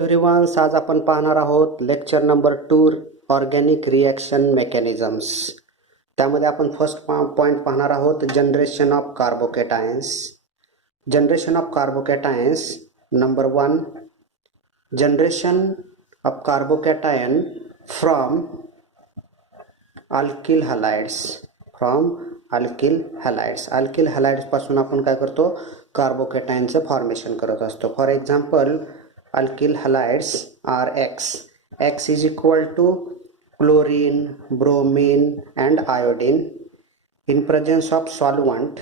एव्हरीवन, आज आपण पाहणार आहोत lecture number 2 organic reaction mechanisms. त्यामध्ये आपण फर्स्ट पॉइंट पाहणार आहोत generation of carbocations. Generation of carbocations number 1, generation of carbocation from alkyl halides. Alkyl halides पासून आपण काय करतो, कार्बोकॅटायनचं फॉर्मेशन करत असतो. For example, alkyl halides are X is equal to chlorine, bromine and iodine in presence of solvent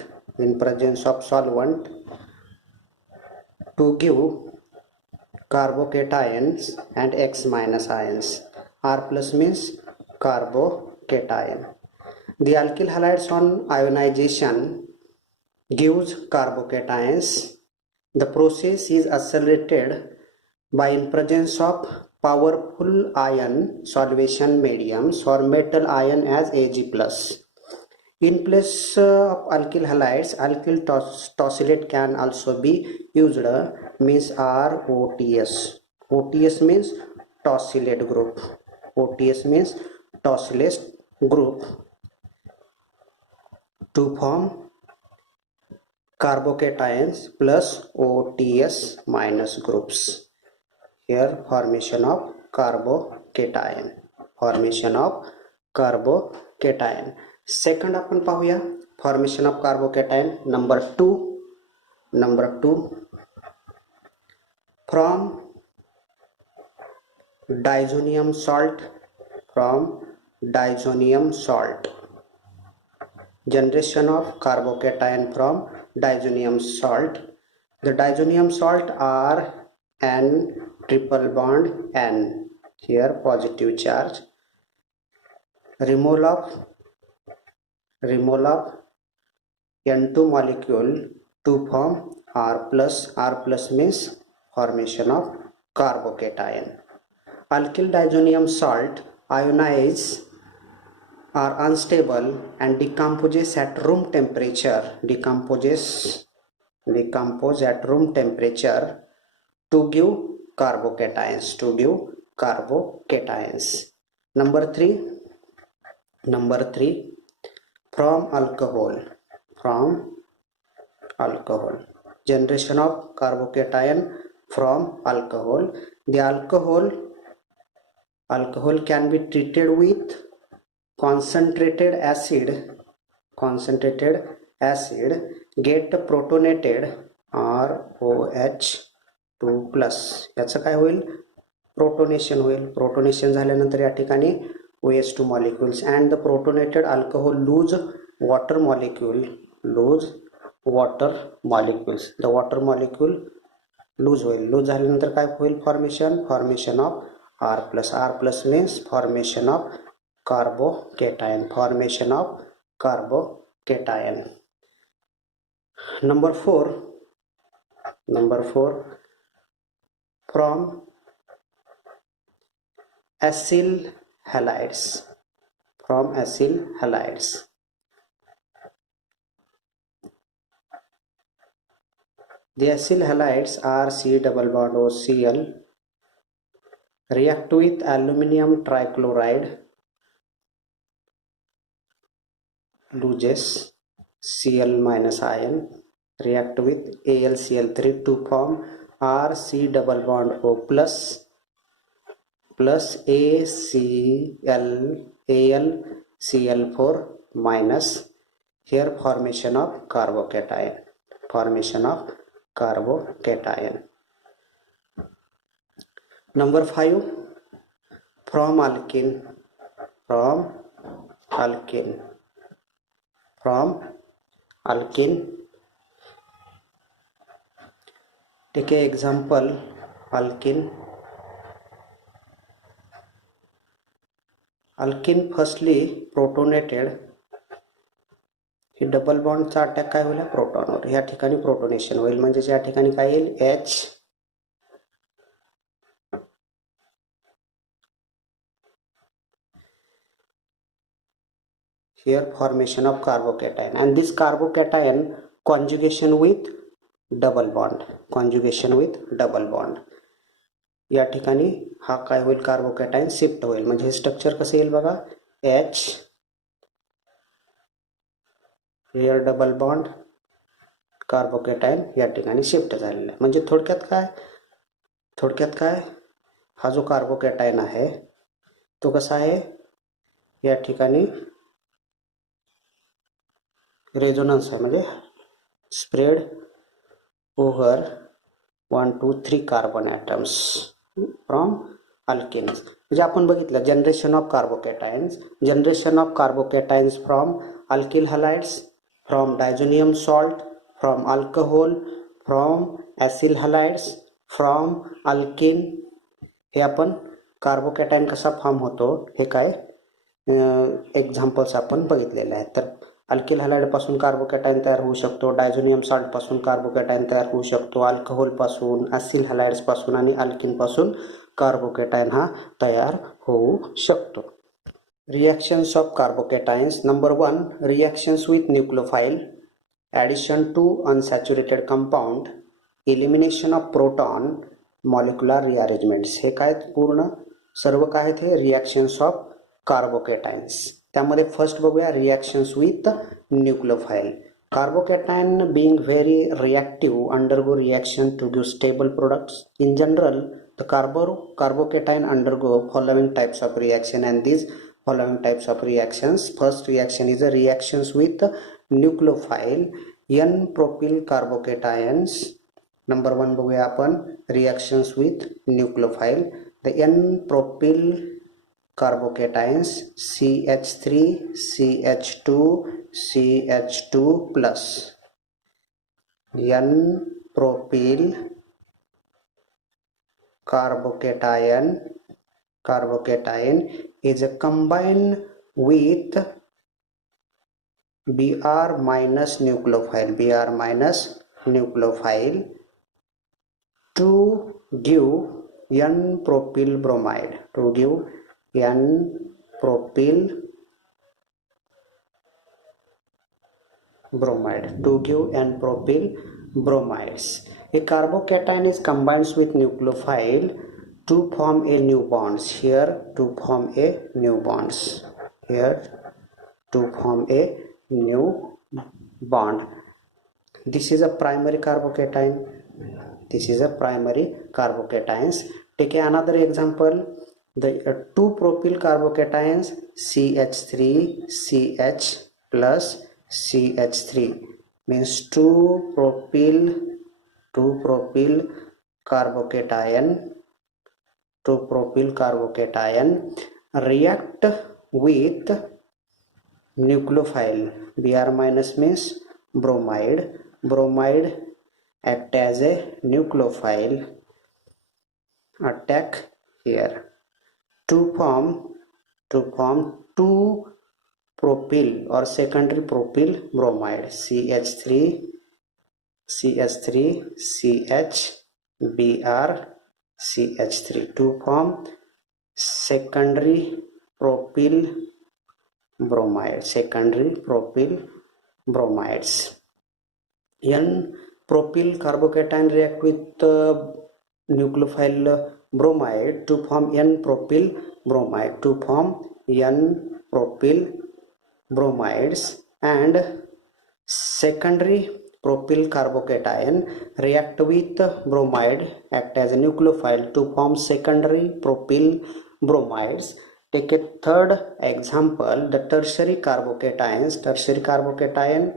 to give carbocations and X minus ions. R plus means carbocation. The alkyl halides on ionization gives carbocations. The process is accelerated by in presence of powerful ion solution mediums or metal ion as Ag+. In place of alkyl halides, alkyl tosylate can also be used, means ROTS. OTS means tosylate group. OTS means tosylate group to form carbocations plus OTS minus groups. Here formation of carbocation. Second आपण पाहूया formation of carbocation number 2 from diazonium salt. Generation of carbocation from diazonium salt. The diazonium salt are N triple bond N. Here positive charge. Removal of N2 molecule to form R plus. R plus means formation of carbocation. Alkyl diazonium salt ionize are unstable and decompose at room temperature. Decompose at room temperature to give carbocations. Number 3 from alcohol. Generation of carbocation from alcohol. The alcohol can be treated with concentrated acid get protonated ROH2 plus. याचं काय होईल, प्रोटोनेशन झाल्यानंतर या ठिकाणी OH2 molecules and the protonated alcohol lose water molecule. The water molecule lose झाल्यानंतर काय होईल, formation of R plus. R plus means formation of carbocation. Number 4 from acyl halides. The acyl halides are C double bond OCl react with aluminum trichloride, loses Cl minus ion, react with AlCl3 to form RC double bond O plus AlCl4 minus. Here formation of carbocation. Number 5 from alkene. Take an example, alkene. Firstly protonated. ही डबल बॉन्डचा अटॅक काय होईल प्रोटॉनवर. या ठिकाणी प्रोटोनेशन होईल, म्हणजे या ठिकाणी काय येईल H. Here formation of carbocation, and this carbocation conjugation with double bond. या ठिकाणी हा काय होईल, कार्बोकॅटायन शिफ्ट होईल. म्हणजे हे स्ट्रक्चर कसं येईल बघा, H hair double bond carbocation या ठिकाणी शिफ्ट झालेला आहे. म्हणजे थोडक्यात काय हा जो कार्बोकॅटायन आहे तो कसा आहे, या ठिकाणी रेझोनन्स आहे, म्हणजे spread over 1 2 3 carbon atoms from alkanes. म्हणजे आपण बघितलं generation of carbocations from alkyl halides, from diazonium salt, from alcohol, from acyl halides, from alkyne. हे आपण कार्बोकॅटायन कसा फॉर्म होतो हे काय एक्झाम्पल्स आपण बघितलेले आहेत. तर अल्किल हलाइडपासून कार्बोकॅटायन तयार होऊ शकतो, डायझोनियम सॉल्टपासून कार्बोकॅटायन तयार होऊ शकतो, अल्कोहोलपासून, ॲसिल हलाइड्सपासून आणि अल्किनपासून कार्बोकॅटायन हा तयार होऊ शकतो. Reactions of carbocations. Number 1, reactions with nucleophile, addition to unsaturated compound, elimination of proton, molecular rearrangements. हे काय पूर्ण सर्व काय आहेत हे रिॲक्शन्स ऑफ कार्बोकॅटायन्स. त्यामध्ये फर्स्ट बघूया reactions with nucleophile. Carbocation being very reactive undergo reaction to give stable products. In general, the carbocation undergo following types of reaction, and these following types of reactions. First reaction is a reactions with nucleophile N-propyl carbocations. Number 1 बघूया आपण reactions with nucleophile. The N-propyl carbocations CH3 CH2 CH2 plus. N-propyl carbocation is combined with Br minus nucleophile to give N-propyl bromide, N-propyl bromides. A carbocation is combined with nucleophile to form a new bonds. Here to form a new bond. This is a primary carbocation. Take another example. The 2 propyl carbocations CH3CH plus CH3 means 2 propyl carbocation react with nucleophile. Br minus means bromide act as a nucleophile, attack here to form 2 propyl or secondary propyl bromide CH3CH Br CH3 to form secondary propyl bromides. N-propyl carbocation react with nucleophile bromide to form N-propyl bromides, and secondary propyl carbocation react with bromide, act as a nucleophile to form secondary propyl bromides. Take a third example, the tertiary carbocations. Tertiary carbocation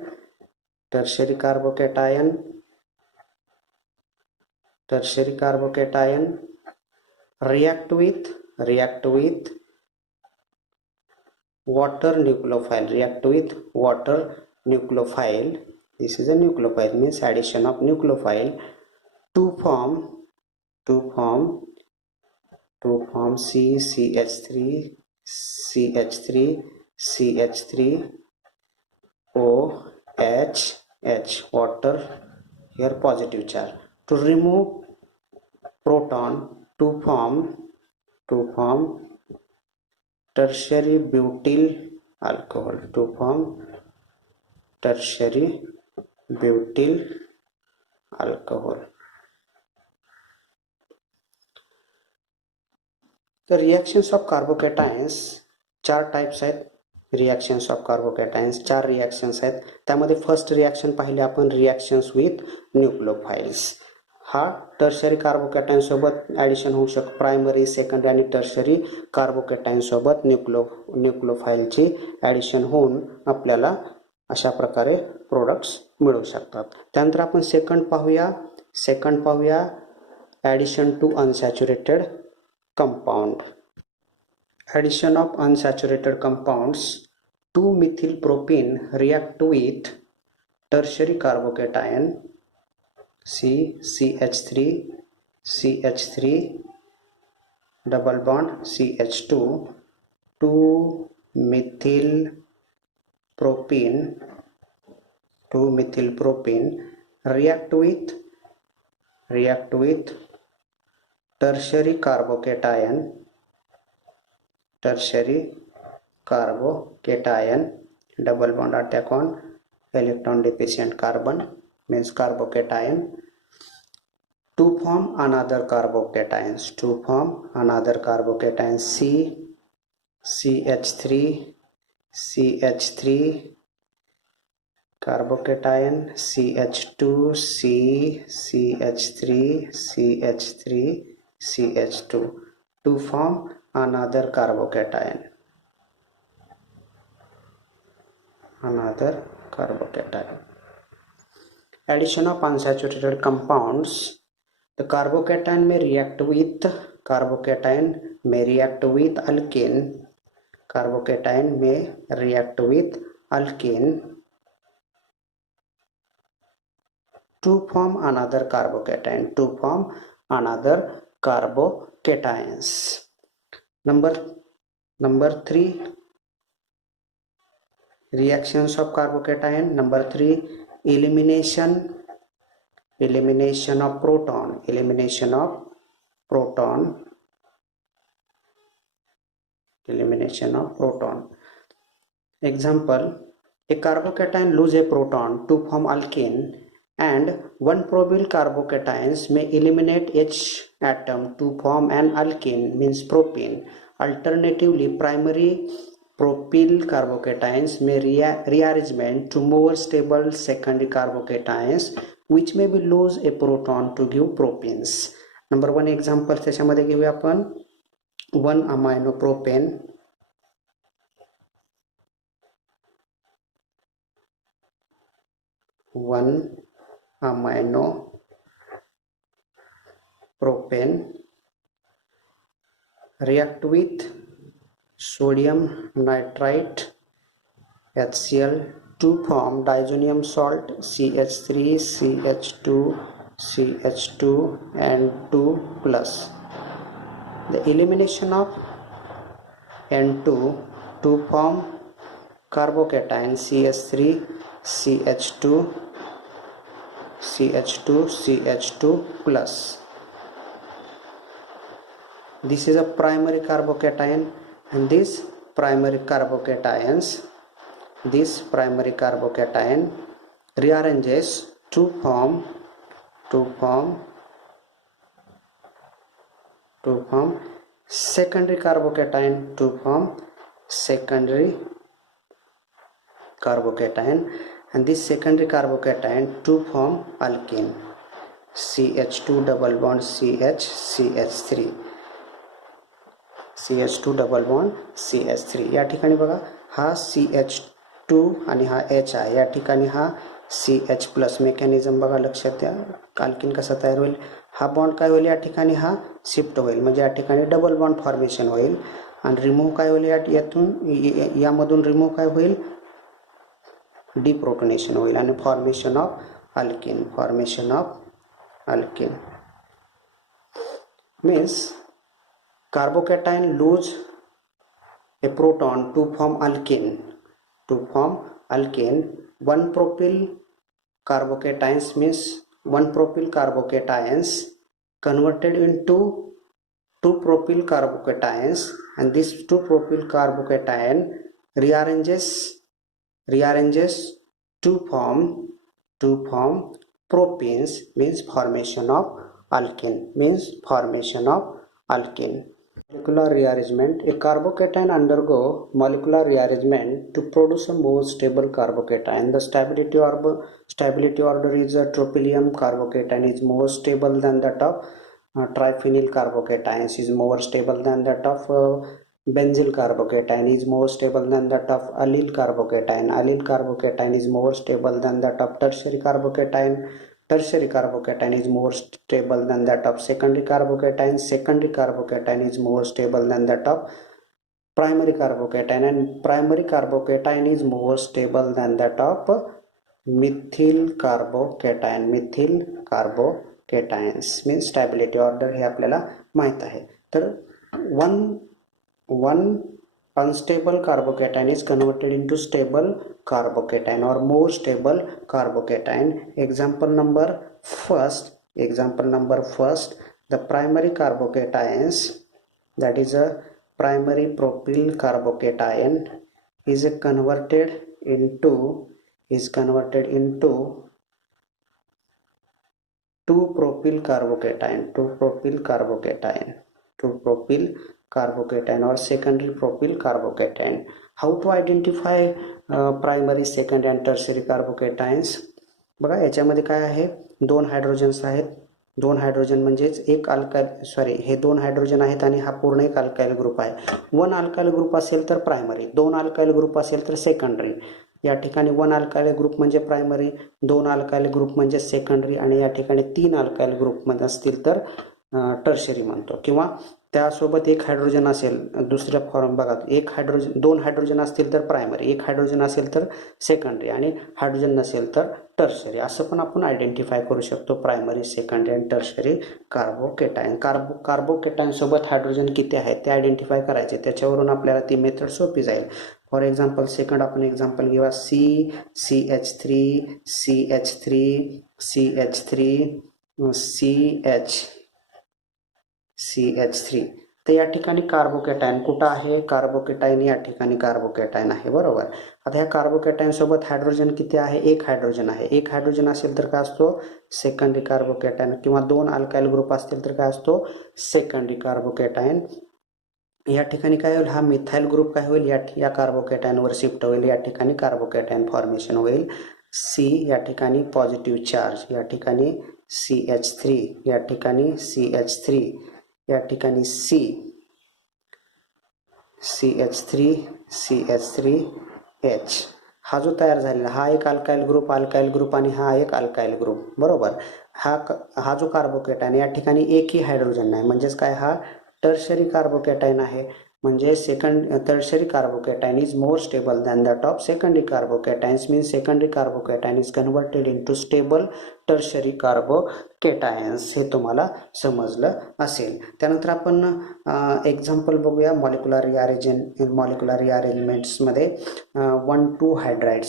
react with water nucleophile. This is a nucleophile, means addition of nucleophile to form CH3 OH, water, here positive charge, to remove proton to form tertiary butyl alcohol, तर reactions of कार्बोकॅटायन्स 4 टाइप्स आहेत. Reactions of कार्बोकॅटायन्स 4 रिॲक्शन्स आहेत. त्यामध्ये first reaction पाहिले आपण reactions with nucleophiles. हा tertiary carbocation सोबत ॲडिशन होऊ शकतो. प्रायमरी, सेकंडरी आणि टर्शरी कार्बोकॅटायन सोबत न्यूक्लियोफाइलची ॲडिशन होऊन आपल्याला अशा प्रकारे प्रोडक्ट्स मिळू शकतात. त्यानंतर आपण सेकंड पाहूया addition to unsaturated compound. Addition of unsaturated compounds 2-methylpropene react with tertiary carbocation CH3 CH3 double bond CH2 2-methylpropene react with tertiary carbocation double bond attack on electron deficient carbon means carbocation to form another carbocation CH3 carbocation CH2 CH2 to form another carbocation. Addition of unsaturated compounds. The carbocation may react with alkene to form another carbocations. Number 3 reactions of carbocation. Number 3 elimination of proton. Example, a carbocation lose a proton to form alkene and 1 propyl carbocations may eliminate H atom to form an alkene means propene. Alternatively, primary propyl carbocations may rearrangement to more stable secondary carbocations which may be lose a proton to give propenes. Number 1 example त्याच्यामध्ये घेऊया आपण 1 amino propane, 1 amino propane react with sodium nitrite HCl to form diazonium salt CH3 CH2 and 2 plus. The elimination of N2 to form carbocation CH3 CH2 plus. This is a primary carbocation and this primary carbocation rearranges to form secondary carbocation and this secondary carbocation to form alkene CH2 double bond CH3 double bond CH3. या ठिकाणी बघा हा CH2 आणि हा H आहे. या ठिकाणी हा CH प्लस मेकॅनिझम बघा लक्षात द्या. अल्किन कसा तयार होईल. हा बॉन्ड काय होईल या ठिकाणी हा शिफ्ट होईल म्हणजे या ठिकाणी डबल बॉन्ड फॉर्मेशन होईल आणि रिमूव्ह काय होईल यामधून रिमूव्ह काय होईल डिप्रोटोनेशन होईल आणि formation of alkene means carbocation lose a proton to form alkene. 1 propyl carbocations means 1 propyl carbocations converted into 2 propyl carbocations and this 2 propyl carbocation rearranges to form propenes means formation of alkene Molecular rearrangement. A carbocation undergo molecular rearrangement to produce a more stable carbocation. The stability order is a tropylium carbocation is more stable than that of triphenyl carbocations is more stable than that of benzyl carbocation is more stable than that of allyl carbocation. Allyl carbocation is more stable than that of tertiary carbocation. Tertiary carbocation is more stable than that of secondary carbocation. Secondary carbocation is more stable than that of primary carbocation, and primary carbocation is more stable than that of methyl carbocation. methyl carbocations means stability order हे आपल्याला माहित आहे. तर one unstable carbocation is converted into stable carbocation or more stable carbocation. Example number first, the primary carbocations, that is a primary propyl carbocation is converted into 2-propyl carbocation or secondary propyl carbocation. How to identify primary, second and tertiary carbocations? बघा याच्यामध्ये काय आहे, दोन हायड्रोजन्स आहेत. दोन हायड्रोजन म्हणजेच एक अल्काइल हे दोन हायड्रोजन आहेत आणि हा पूर्ण एक अल्काइल ग्रुप आहे. वन अल्काइल ग्रुप असेल तर प्रायमरी, दोन अल्काइल ग्रुप असेल तर सेकंडरी. या ठिकाणी वन अल्काइल ग्रुप म्हणजे प्रायमरी, दोन अल्काइल ग्रुप म्हणजे सेकंडरी आणि या ठिकाणी तीन अल्काइल ग्रुप मध्ये असतील तर टर्शरी म्हणतो. किंवा त्यासोबत एक हायड्रोजन असेल, दुसऱ्या फॉर्म बघा, दोन हायड्रोजन असतील तर प्रायमरी, एक हायड्रोजन असेल तर सेकंडरी आणि हायड्रोजन नसेल तर टर्शरी. असं पण आपण आयडेंटिफाय करू शकतो प्रायमरी, सेकंडरी आणि टर्शरी कार्बोकेटायन. कार्बोकेटायन सोबत हायड्रोजन किती आहेत ते आयडेंटिफाय करायचे, त्याच्यावरून आपल्याला ती मेथड सोपी जाईल. फॉर एक्झाम्पल सेकंड आपण एक्झाम्पल घेऊया. CH3 तर या ठिकाणी कार्बोकेटायन कुठं आहे, कार्बोकेटायन या ठिकाणी कार्बोकेटायन आहे, बरोबर. आता ह्या कार्बोकेटायन सोबत हायड्रोजन किती आहे, एक हायड्रोजन आहे. एक हायड्रोजन असेल तर काय असतो, सेकंडरी कार्बोकेटायन. किंवा दोन अल्काइल ग्रुप असतील तर काय असतो, सेकंडरी कार्बोकेटायन. या ठिकाणी काय होईल, हा मिथाइल ग्रुप काय होईल, या कार्बोकेटायनवर शिफ्ट होईल, या ठिकाणी कार्बोकेटायन फॉर्मेशन होईल. C या ठिकाणी पॉझिटिव्ह चार्ज, या ठिकाणी CH3, या ठिकाणी CH3, या ठिकाणी CH3H. हा जो तयार झालेला हा एक अल्काइल ग्रुप आणि हा एक अल्काइल ग्रुप, बरोबर. हा जो कार्बोकेटायन या ठिकाणी एकही हायड्रोजन नाही, म्हणजेच काय, हा टर्शरी कार्बोकेटायन आहे. म्हणजे tertiary carbocation is more stable than that of secondary carbocations, means secondary carbocation is converted into stable tertiary carbocations. हे तुम्हाला समजलं असेल. त्यानंतर आपण एक्झाम्पल बघूया मॉलिक्युलर रिअरेंजमेंट्स मध्ये. 1,2 हायड्राइड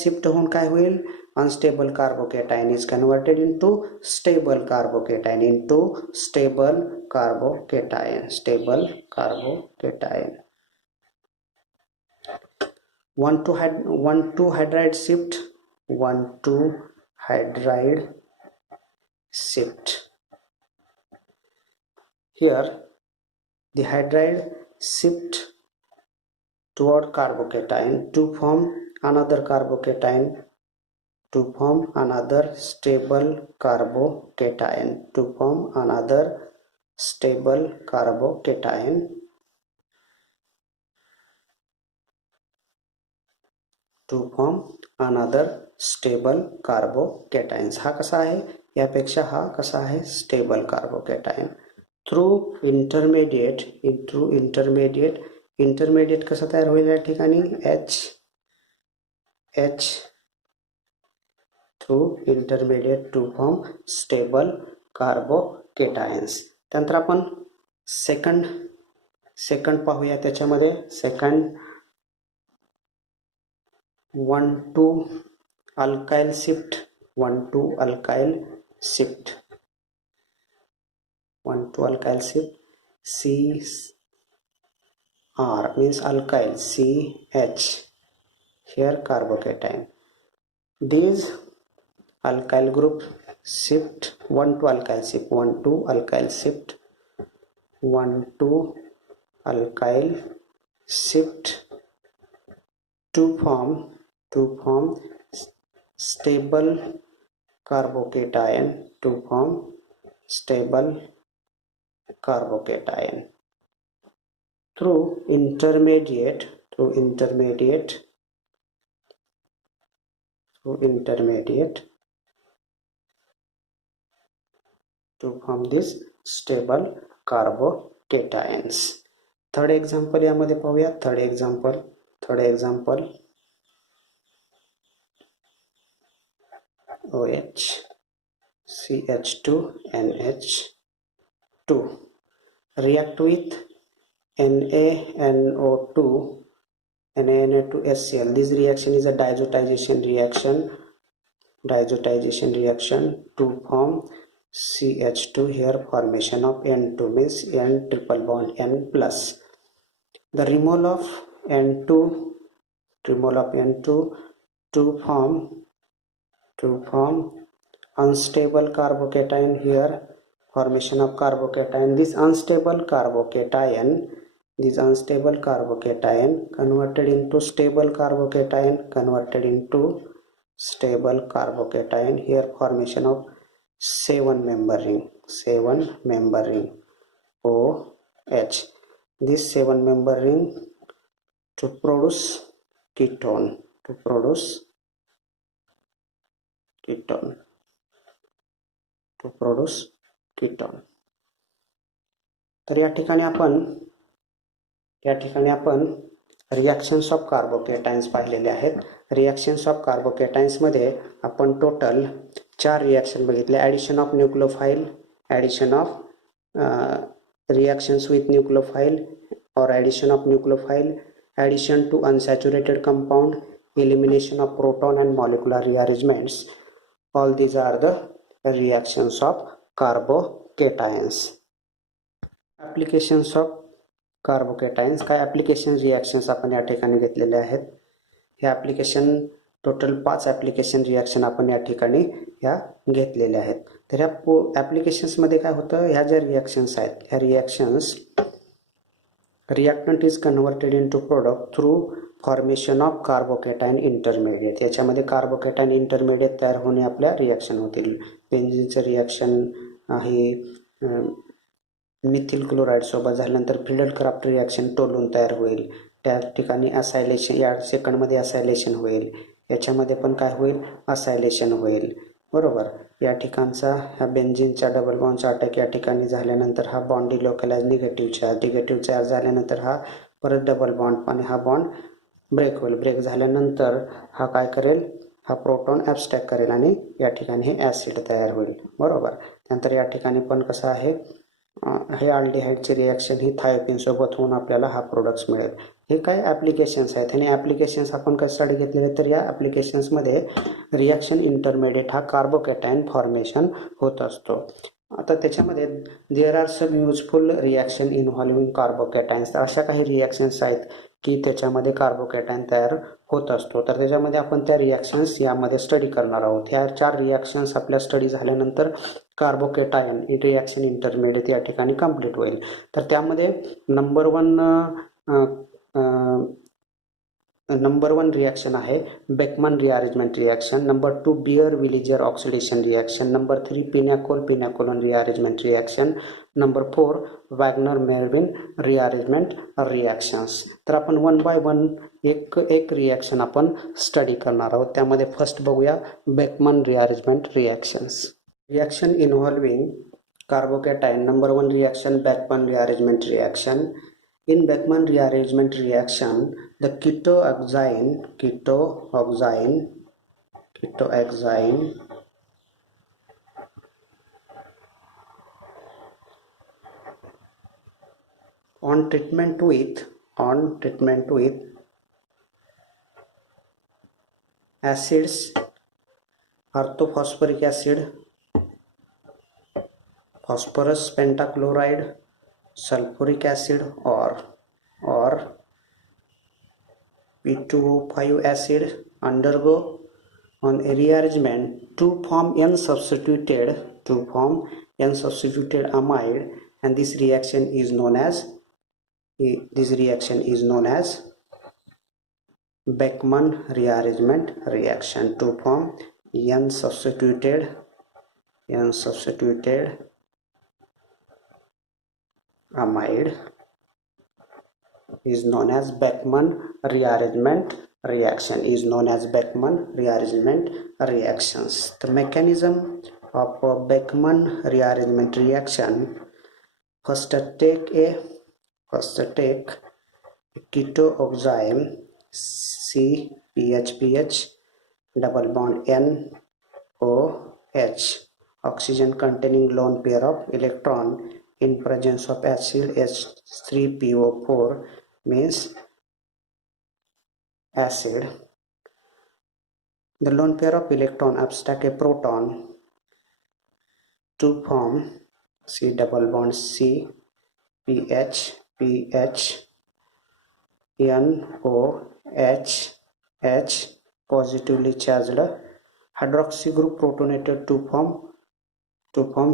शिफ्ट होऊन काय होईल, unstable carbocation is converted into stable carbocation. 1,2 hydride shift. Here the hydride shift toward carbocation to form another carbocation, to form another stable carbocation. हा कसा आहे, यापेक्षा हा कसा आहे, स्टेबल कार्बोकेटायन. थ्रू इंटरमिडिएट कसा तयार होईल, या ठिकाणी H through intermediate to form stable carbocations. त्यानंतर आपण सेकंड पाहूया. त्याच्यामध्ये second 1,2 alkyl shift. 1,2 alkyl shift CR means alkyl, CH here carbocation. These alkyl group shift 1 to alkyl shift 1 to alkyl shift 1 to alkyl shift to form stable carbocation to form stable carbocation through intermediate to form this stable carbocations. Third example यामध्ये पाहूया. Third example OH CH2NH2 react with NaNO2 HCl. This reaction is a diazotization reaction to form CH2. Here formation of N2 means N triple bond N plus. The removal of N2 to form unstable carbocation. Here formation of carbocation. This unstable carbocation converted into stable carbocation. Here formation of 7-member ring OH. This 7-member ring to produce ketone. तर या ठिकाणी आपण reactions of कार्बोकेटाइन्स पाहिलेले आहेत. Reactions of कार्बोकेटाइन्स मध्ये आपण टोटल 4 रिएक्शन बघितले. Addition of nucleophile, addition of reactions with nucleophile or addition of nucleophile, addition to unsaturated compound, elimination of proton and molecular rearrangements. All these are the reactions of carbocations. Applications of carbocations. काय application reactions आपण या ठिकाणी घेतलेले आहेत. हे application total 5 application reaction आपण या ठिकाणी ह्या घेतलेल्या आहेत. तर ह्या ॲप्लिकेशन्समध्ये काय होतं, ह्या ज्या रिॲक्शन्स आहेत ह्या reactions reactant is converted into product through formation of carbocation intermediate. याच्यामध्ये कार्बोकॅटायन इंटरमिडिएट तयार होणे आपल्या रिॲक्शन होतील. बेन्झीनचं रिॲक्शन आहे मिथिल क्लोराईड सोबत झाल्यानंतर फ्रिडल क्राफ्ट रिॲक्शन टोलून तयार होईल. त्या ठिकाणी असायलेशन, या सेकंडमध्ये असायलेशन होईल. याच्यामध्ये पण काय होईल, असायलेशन होईल. बरोबर. या ठिकाणचा ह्या बेन्झीनच्या डबल बॉन्डचा अटॅक या ठिकाणी झाल्यानंतर हा बॉन्ड डिलोकलाइज निगेटिव्ह चार्ज झाल्यानंतर हा परत डबल बॉन्ड आणि हा बॉन्ड ब्रेक होईल. ब्रेक झाल्यानंतर हा काय करेल, हा प्रोटॉन ॲब्स्ट्रॅक्ट करेल आणि या ठिकाणी हे ॲसिड तयार होईल. बरोबर. त्यानंतर या ठिकाणी पण कसं आहे, हे अल्डिहाइडचे रिॲक्शन ही थायोपिन सोबत होऊन आपल्याला हा प्रोडक्ट्स मिळेल. हे काय ॲप्लिकेशन्स आहेत आणि ॲप्लिकेशन्स आपण कशासाठी घेतलेले, तर या ॲप्लिकेशन्समध्ये रिॲक्शन इंटरमिडिएट हा कार्बोकॅटायन फॉर्मेशन होत असतो. आता त्याच्यामध्ये there are some useful reaction involving carbocations. तर अशा काही रिॲक्शन्स आहेत की त्याच्यामध्ये कार्बोकॅटायन तयार होत असतो. तर त्याच्यामध्ये आपण त्या रिॲक्शन्स यामध्ये स्टडी करणार आहोत. ह्या 4 रिॲक्शन्स आपल्या स्टडी झाल्यानंतर कार्बोकॅटायन रिॲक्शन इंटरमिडिएट या ठिकाणी कंप्लीट होईल. तर त्यामध्ये नंबर वन रिॲक्शन आहे Beckmann rearrangement reaction. Number 2 Baeyer Villiger oxidation reaction. Number 3 pinacol rearrangement reaction. Number 4 Wagner Meerwein rearrangement reactions. तर आपण 1 बाय 1 एक रिॲक्शन आपण स्टडी करणार आहोत. त्यामध्ये फर्स्ट बघूया Beckman rearrangement reactions. Reaction involving carbocation. Number 1 reaction Beckman rearrangement reaction. In Beckmann rearrangement reaction, the ketoaxine on treatment with acids, orthophosphoric acid, phosphorus pentachloride, sulfuric acid or P2O5 acid undergo on rearrangement to form n substituted amide, and this reaction is known as Beckmann rearrangement reaction to form n substituted amide is known as Beckmann rearrangement reaction The mechanism of a Beckmann rearrangement reaction: first take ketoxyl CPH double bond NOH, oxygen containing lone pair of electron in presence of acid H3PO4 means acid. The lone pair of electron abstract a proton to form C double bond C PH NOH H positively charged hydroxy group protonated to form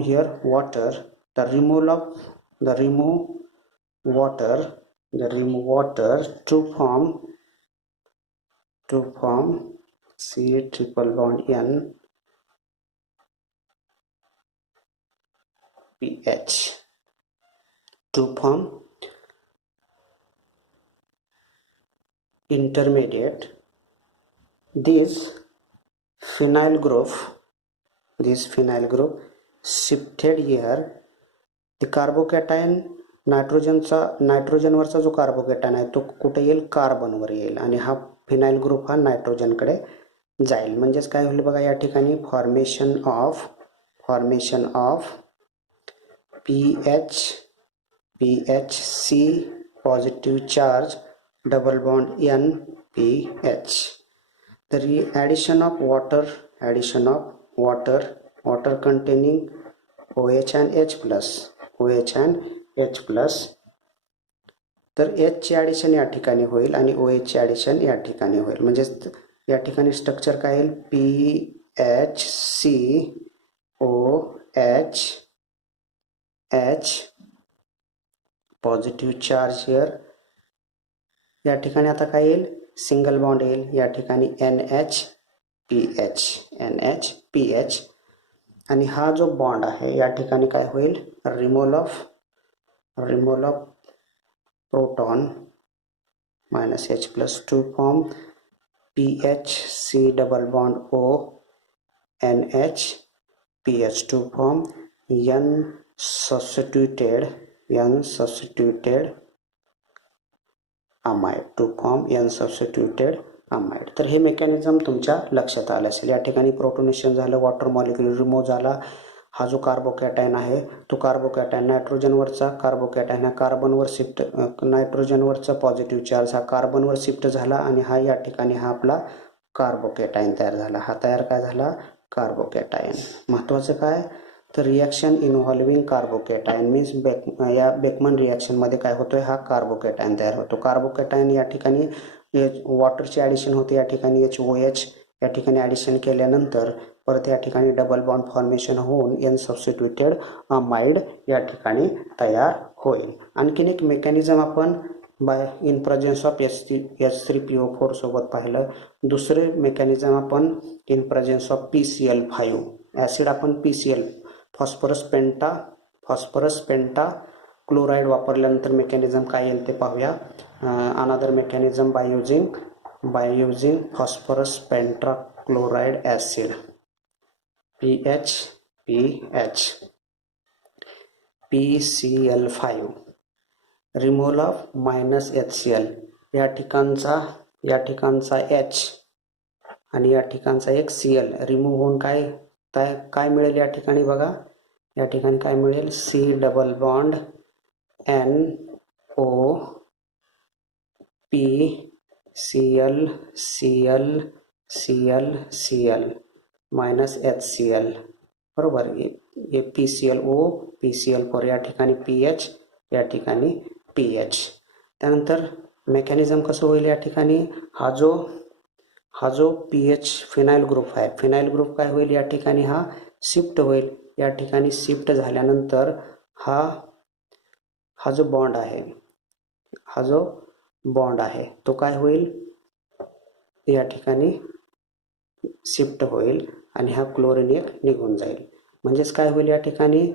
here water. The remove water to form C triple bond N PH to form intermediate. This phenyl group shifted here. The carbocation नायट्रोजनवरचा जो carbocation आहे तो कुठे येईल, कार्बनवर येईल, आणि हा फिनाइल ग्रुप हा नायट्रोजनकडे जाईल. म्हणजेच काय होईल बघा, या ठिकाणी formation of PHC positive charge double bond NPH. The addition of water containing OH and H plus. तर H ची ॲडिशन या ठिकाणी होईल आणि OH ची ॲडिशन या ठिकाणी होईल. म्हणजे या ठिकाणी स्ट्रक्चर काय येईल, PHCOH पॉझिटिव्ह चार्ज हिअर. या ठिकाणी आता काय येईल, सिंगल बॉन्ड येईल. या ठिकाणी NHPH आणि हा जो बॉन्ड आहे या ठिकाणी काय होईल, removal of proton -H plus to form PHC double bond O NHPH to form N substituted amide. तर हे मेकॅनिझम तुमच्या लक्षात आलं असेल. या ठिकाणी प्रोटोनेशन झालं, वॉटर मॉलिक्यूल रिमूव्ह झाला. हा जो कार्बोकॅटायन आहे तो कार्बोकॅटायन नायट्रोजनवरचा कार्बोकॅटायन हा कार्बनवर शिफ्ट, नायट्रोजनवरचा पॉझिटिव्ह चार्ज हा कार्बनवर शिफ्ट झाला आणि हा या ठिकाणी हा आपला कार्बोकॅटायन तयार झाला. हा तयार काय झाला, कार्बोकॅटायन. महत्त्वाचं काय, तर रिॲक्शन इन्व्हॉल्विंग कार्बोकॅटायन मीन्स या बेकमन रिॲक्शनमध्ये काय होतोय, हा कार्बोकॅटायन तयार होतो. कार्बोकॅटायन या ठिकाणी वॉटरची ॲडिशन होते, या ठिकाणी HOH या ठिकाणी ॲडिशन केल्यानंतर परत या ठिकाणी डबल बॉन्ड फॉर्मेशन होऊन N सबस्टिट्यूटेड अमाइड या ठिकाणी तयार होईल. आणखीन एक मेकॅनिझम आपण इन प्रेझेन्स ऑफ H3PO4 सोबत पाहिलं. दुसरे मेकॅनिझम आपण in presence of PCl5 acid आपण PCl फॉस्फरस पेंटा क्लोराईड वापरल्यानंतर मेकॅनिझम काय येईल ते पाहूया. Another mechanism by using phosphorus penta chloride acid PCl5 removal of -HCl. या ठिकाणचा H आणि या ठिकाणचा एक Cl रिमूव्ह होऊन काय मिळेल, या ठिकाणी बघा, या ठिकाणी काय मिळेल, C double bond NO PCl -HCl बरोबर. हे PCl4 या ठिकाणी PH या ठिकाणी PH. त्यानंतर मेकॅनिझम कसं होईल, या ठिकाणी हा जो हा जो pH फिनाइल ग्रुप आहे, फिनाइल ग्रुप काय होईल या ठिकाणी हा शिफ्ट होईल. या ठिकाणी शिफ्ट झाल्यानंतर हा जो बॉन्ड आहे, हा जो बॉन्ड आहे तो काय होईल या ठिकाणी शिफ्ट होईल आणि हा क्लोरीन एक निघून जाईल. म्हणजेच काय होईल या ठिकाणी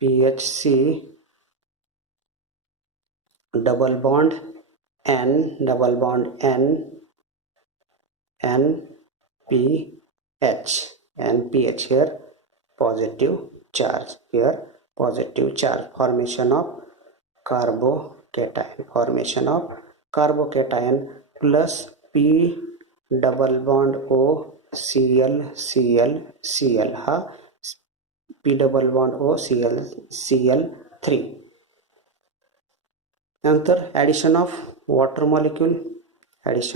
PHC double bond N NPH here positive charge, formation of carbocation plus P double bond O Cl हा P double bond O Cl3. नंतर addition of water molecule, H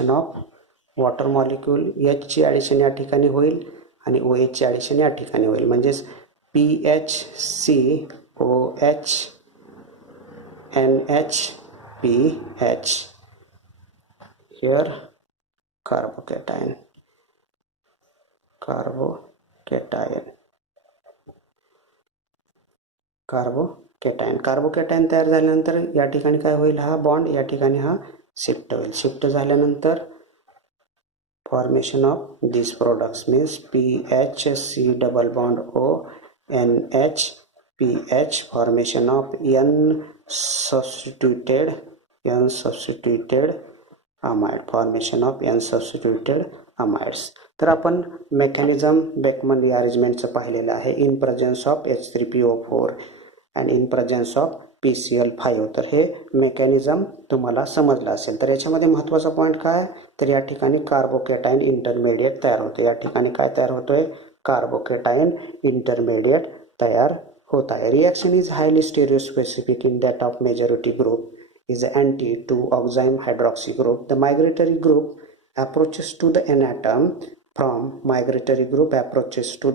ची ॲडिशन या ठिकाणी होईल आणि OH ची ॲडिशन या ठिकाणी होईल. म्हणजेच PHCOH NHPH here carbocation. Carbocation तयार झाल्यानंतर या ठिकाणी काय होईल, हा बॉन्ड या ठिकाणी हा शिफ्ट होईल. शिफ्ट झाल्यानंतर formation of this products means PHC double bond O NHPH formation of N substituted amides. तर आपण मेकॅनिझम बेकमन रिअरेंजमेंटचं पाहिलेलं आहे in presence of H3PO4 and in presence of PCl5. तर हे मेकॅनिझम तुम्हाला समजलं असेल. तर याच्यामध्ये महत्त्वाचा पॉईंट काय, तर या ठिकाणी कार्बोकॅटायन इंटरमिडिएट तयार होते. या ठिकाणी काय तयार होतोय, कार्बोकॅटायन इंटरमिडिएट तयार होत आहे. Reaction is highly stereospecific in that of majority group is anti to oxime hydroxy group. The migratory group approaches to the N atom from migratory group approaches to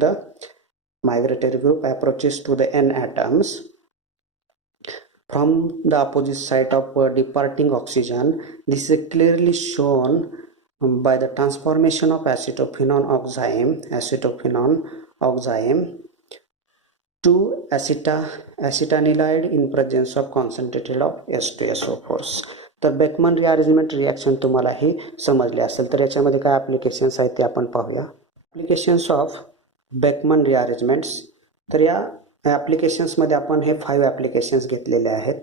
the N atoms from the opposite side of departing oxygen. This is clearly shown by the transformation of acetophenone oxime to acetanilide in presence of concentrated of H2SO4. तर Beckman rearrangement reaction तुम्हाला हे समजले असेल. तर याच्यामध्ये काय ॲप्लिकेशन्स आहेत ते आपण पाहूया. Applications of Beckmann rearrangements. तर या ॲप्लिकेशन्समध्ये आपण हे 5 ॲप्लिकेशन्स घेतलेले आहेत.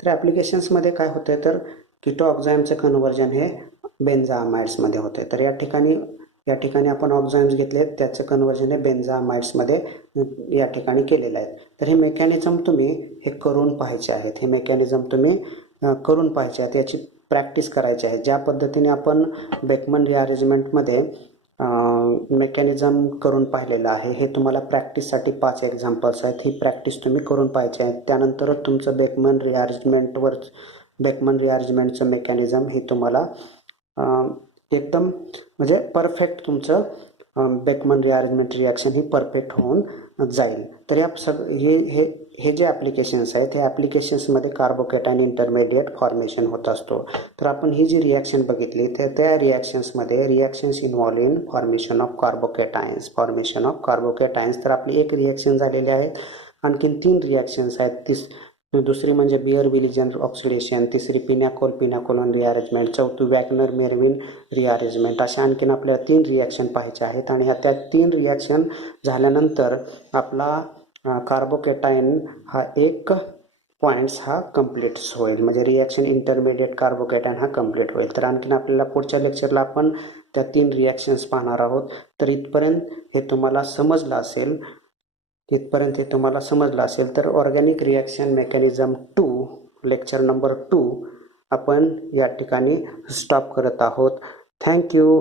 तर ॲप्लिकेशन्समध्ये काय होते, तर कीटो ऑक्झाईमचे कन्व्हर्जन हे बेन्झामाइड्समध्ये होते. तर या ठिकाणी आपण ऑक्झाईम्स घेतले, त्याचं कन्व्हर्जन हे बेन्झामाइड्समध्ये या ठिकाणी केलेलं आहे. तर हे मेकॅनिझम तुम्ही हे करून पाहायचे आहेत. याची प्रॅक्टिस करायची आहे. ज्या पद्धतीने आपण बेकमन रिअरेंजमेंटमध्ये मेकॅनिझम करून पाहिलेलं आहे, हे तुम्हाला प्रॅक्टिससाठी 5 एक्झाम्पल्स आहेत. ही प्रॅक्टिस तुम्ही करून पाहायची आहे. त्यानंतरच तुमचं बेकमन रिअरेंजमेंटचं मेकॅनिझम हे तुम्हाला एकदम म्हणजे परफेक्ट तुमचं बेकमन रिअरेंजमेंट रिॲक्शन ही परफेक्ट होऊन जाईल. तर हे जे ॲप्लिकेशन्स आहेत, ह्या ॲप्लिकेशन्समध्ये कार्बोकॅटायन इंटरमिडिएट फॉर्मेशन होत असतो. तर आपण ही जी रिॲक्शन बघितली, तर त्या रिॲक्शन्समध्ये reactions involve in formation of carbocations. तर आपली एक रिॲक्शन झालेली आहे. आणखीन 3 रिॲक्शन्स आहेत. दुसरी म्हणजे बियर विलिजन ऑक्सिडेशन, तिसरी पिनॅकोल रिअरेंजमेंट, चौथी वॅगनर मेरविन रिअरेंजमेंट. अशा आणखीन आपल्याला 3 रिॲक्शन पाहायचे आहेत. आणि त्या 3 रिॲक्शन झाल्यानंतर आपला कार्बोकॅटायन हा एक पॉईंट्स हा कम्प्लीट होईल. म्हणजे रिॲक्शन इंटरमिडिएट कार्बोकॅटायन हा कम्प्लीट होईल. तर आणखीन आपल्याला पुढच्या लेक्चरला आपण त्या 3 रिॲक्शन्स पाहणार आहोत. तर इथपर्यंत हे तुम्हाला समजलं असेल. तर organic reaction mechanism 2 lecture number 2 आपण या ठिकाणी स्टॉप करत आहोत. थँक्यू.